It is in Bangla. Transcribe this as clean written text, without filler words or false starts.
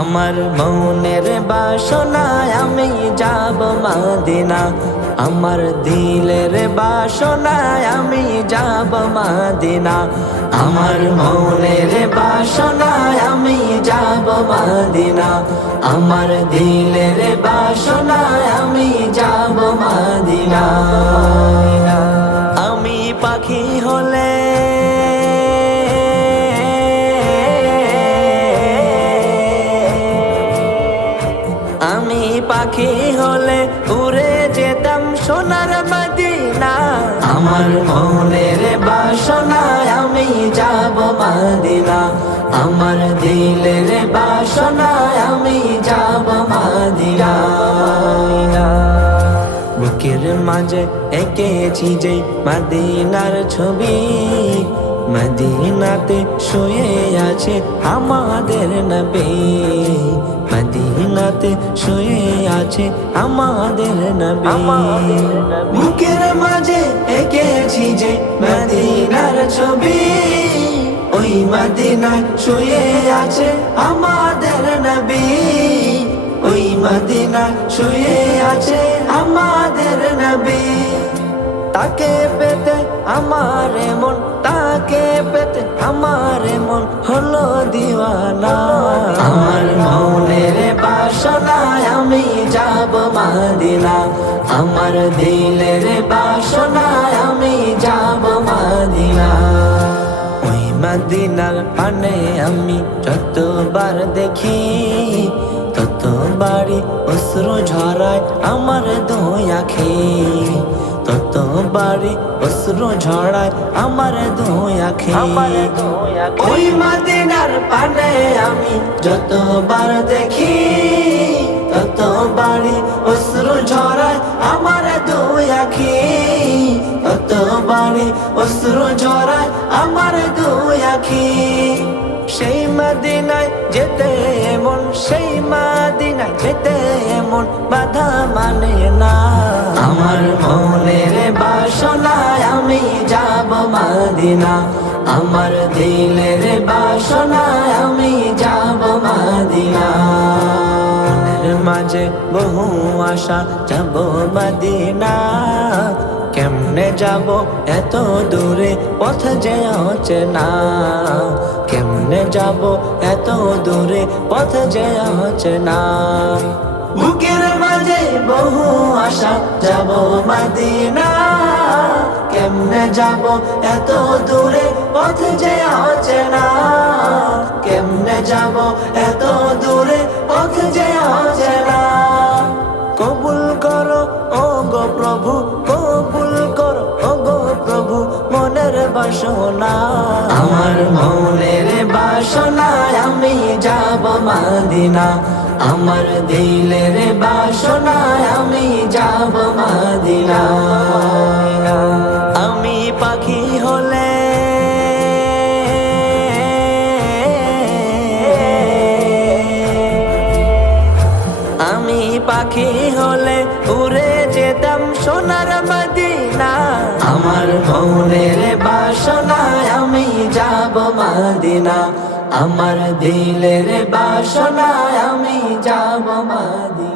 আমার মনের বাসনায় আমি যাব মদিনা, আমার দিলের বাসনায় আমি যাব মদিনা, আমার মনের বাসনায় আমি যাব মদিনা, আমার দিলের বাসনায় আমি যাব মদিনা। আমি পাখি হলে পাখি হলে উড়ে যেতাম সোনার মদিনা, আমার মনের বাসনায় আমি যাব মদিনা, আমার দিলের বাসনায় আমি যাব মদিনা। বুকের মাঝে এঁকেছি যে মদিনার ছবি, মদিনাতে শুয়ে আছে আমাদের নবী, মদিনাতে শুয়ে আছে আমাদের নবী। বুকের মাঝে এঁকেছি যে মদিনার ছবি, ওই মদিনায় শুয়ে আছে আমাদের নবী, ওই মদিনায় শুয়ে আছে আমাদের নবী। তাকে পেতে আমার মন, তাকে পেতে আমার মন হলো দিওয়ানা, আমার মনের বাসনায় আমি যাব মদিনা, আমার দিলের বাসনায় আমি যাব মদিনা। ওই মদিনার পানে আমি যতবার দেখি, ততবারই অশ্রু ঝরায় আমার দুই আঁখি, ততবারই অশ্রু ঝরায় আমার দুই আঁখি। ওই মদিনার পানে আমি যতবার দেখি, ততবারই অশ্রু ঝরায় আমার দুই আঁখি, ততবারই অশ্রু ঝরায় আমার দুই আঁখি। সেই মদিনায় যেতে এমন, সেই মদিনায় যেতে এমন বাধা মানে না, আমার মনের বাসনায় আমি যাব মদিনা, আমার দিলের বাসনায় আমি যাব মদিনা। মনের মাঝে বহু আশা যাব মদিনা, কেমনে যাব এত দূরে পথ যে অচেনা, কেমনে যাব এত দূরে পথ যে অচেনা। বুকের মাঝে বহু আশা যাব মদিনা, কেমনে যাব এত দূরে পথ যে অচেনা, কেমনে যাব এত দূরে পথ যে অচেনা। কবুল করো ও গো প্রভু, কবুল করো ও গো প্রভু মনের বাসনা, আমার মনের বাসনায় আমি যাব মদিনা, আমার দিলের বাসনায় আমি যাব মদিনা। আমি পাখি হলে পাখি হলে উড়ে যেতাম সোনার মদিনা, আমার মনের বাসনায় আমি যাব মদিনা, আমার দিলের বাসনায় আমি যাব মদিনা।